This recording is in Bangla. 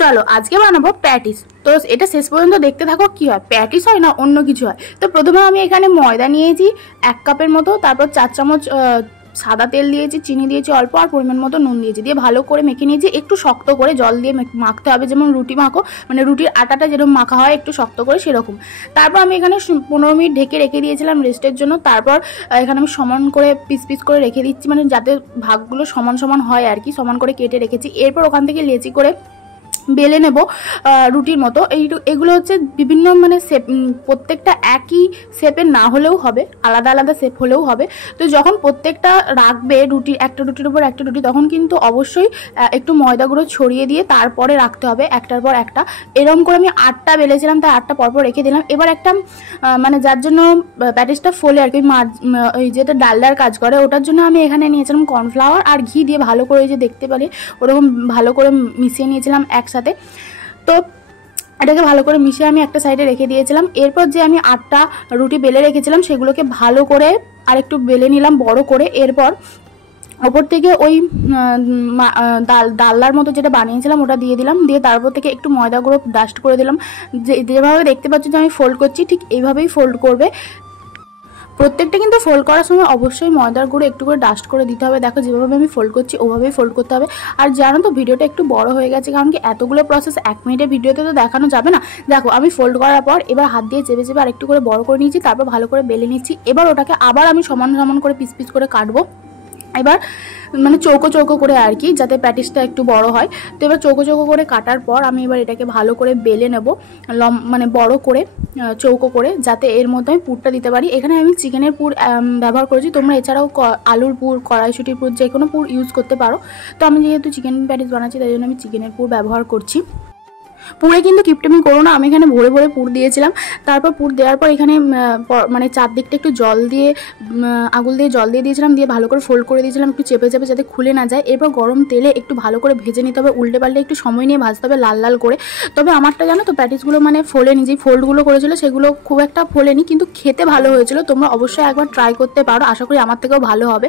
চলো আজকে বানাবো প্যাটিস। তো এটা শেষ পর্যন্ত দেখতে থাকো কি হয়, প্যাটিস হয় না অন্য কিছু হয়। তো প্রথমে আমি এখানে ময়দা নিয়েছি 1 কাপের মতো, তারপর 4 চামচ সাদা তেল দিয়েছি, চিনি দিয়েছি অল্প, আর পরিমাণ মতো নুন দিয়েছি, দিয়ে ভালো করে মেখে নিয়েছি। একটু শক্ত করে জল দিয়ে মাখতে হবে, যেমন রুটি মাখো, মানে রুটির আটাটা যেরকম মাখা হয় একটু শক্ত করে সেরকম। তারপর আমি এখানে 15 মিনিট ঢেকে রেখে দিয়েছিলাম রেস্টের জন্য। তারপর এখানে আমি সমান করে পিস পিস করে রেখে দিচ্ছি, মানে যাতে ভাগগুলো সমান সমান হয় আর কি, সমান করে কেটে রেখেছি। এরপর ওখান থেকে লেচি করে বেলে নেব রুটির মতো। এগুলো হচ্ছে বিভিন্ন মানে শেপ, প্রত্যেকটা একই শেপের না হলেও হবে, আলাদা আলাদা শেপ হলেও হবে। তো যখন প্রত্যেকটা রাখবে রুটি, একটা রুটির উপর একটা রুটি, তখন কিন্তু অবশ্যই একটু ময়দা গুঁড়ো ছড়িয়ে দিয়ে তারপরে রাখতে হবে একটার পর একটা। এরকম করে আমি 8টা বেলেছিলাম, তাই 8টা পরপর রেখে দিলাম। এবার একটা মানে যার জন্য প্যাটিসটা ফোলে আর কি, ওই যেটা ডালডার কাজ করে, ওটার জন্য আমি এখানে নিয়েছিলাম কর্নফ্লাওয়ার আর ঘি দিয়ে ভালো করে, যে দেখতে পারি ওরকম ভালো করে মিশিয়ে নিয়েছিলাম একসাথে। তো এটাকে ভালো করে মিশিয়ে আমি একটা সাইডে রেখে দিয়েছিলাম। এরপর যে আমি 8টা রুটি বেলে রেখেছিলাম সেগুলোকে ভালো করে আর একটু বেলে নিলাম বড় করে। এরপর ওপর থেকে ওই ডালনার মতো যেটা বানিয়েছিলাম ওটা দিয়ে দিলাম, দিয়ে তারপর থেকে একটু ময়দা গুঁড়ো ডাস্ট করে দিলাম। যেভাবে দেখতে পাচ্ছি যে আমি ফোল্ড করছি, ঠিক এইভাবেই ফোল্ড করবে। প্রত্যেকটা কিন্তু ফোল্ড করার সময় অবশ্যই ময়দার গুঁড়ো একটু করে ডাস্ট করে দিতে হবে। দেখো যেভাবে আমি ফোল্ড করছি ওভাবেই ফোল্ড করতে হবে। আর জানো তো ভিডিওটা একটু বড় হয়ে গেছে, কারণ কি এতগুলো প্রসেস 1 মিনিটের ভিডিওতে তো দেখানো যাবে না। দেখো আমি ফোল্ড করার পর এবার হাত দিয়ে চেপে চেপে আরেকটু করে বড় করে নিয়েছি, তারপর ভালো করে বেলে নিচ্ছি। এবার ওটাকে আবার আমি সমান সমান করে পিস পিস করে কাটবো। এবার মানে চৌকো চৌকো করে আর কি, যাতে প্যাটিসটা একটু বড় হয়। তো এবার চৌকো চৌকো করে কাটার পর আমি এবার এটাকে ভালো করে বেলে নেব, মানে বড় করে চৌকো করে, যাতে এর মধ্যে আমি পুরটা দিতে পারি। এখানে আমি চিকেনের পুর ব্যবহার করেছি, তোমরা এছাড়াও আলুর পুর, কড়াইশুঁটির পুর, যে কোনো পুর ইউজ করতে পারো। তো আমি যেহেতু চিকেন প্যাটিস বানাচ্ছি তাই জন্য আমি চিকেনের পুর ব্যবহার করছি। পুরে কিন্তু কিপটেমি করো না, আমি এখানে ভরে ভরে পুর দিয়েছিলাম। তারপর পুর দেওয়ার পর এখানে মানে চারদিকটা একটু জল দিয়ে, আঙুল দিয়ে জল দিয়ে দিয়েছিলাম, দিয়ে ভালো করে ফোল্ড করে দিয়েছিলাম একটু চেপে চেপে, যাতে খুলে না যায়। এরপর গরম তেলে একটু ভালো করে ভেজে নিতে হবে, উল্টে পাল্টে একটু সময় নিয়ে ভাজতে হবে লাল লাল করে। তবে আমারটা জানো তো প্যাটিসগুলো মানে ফোলেনি, যে ফোল্ডগুলো করেছিল সেগুলো খুব একটা ফোলেনি, কিন্তু খেতে ভালো হয়েছিল। তোমরা অবশ্যই একবার ট্রাই করতে পারো, আশা করি আমার থেকেও ভালো হবে।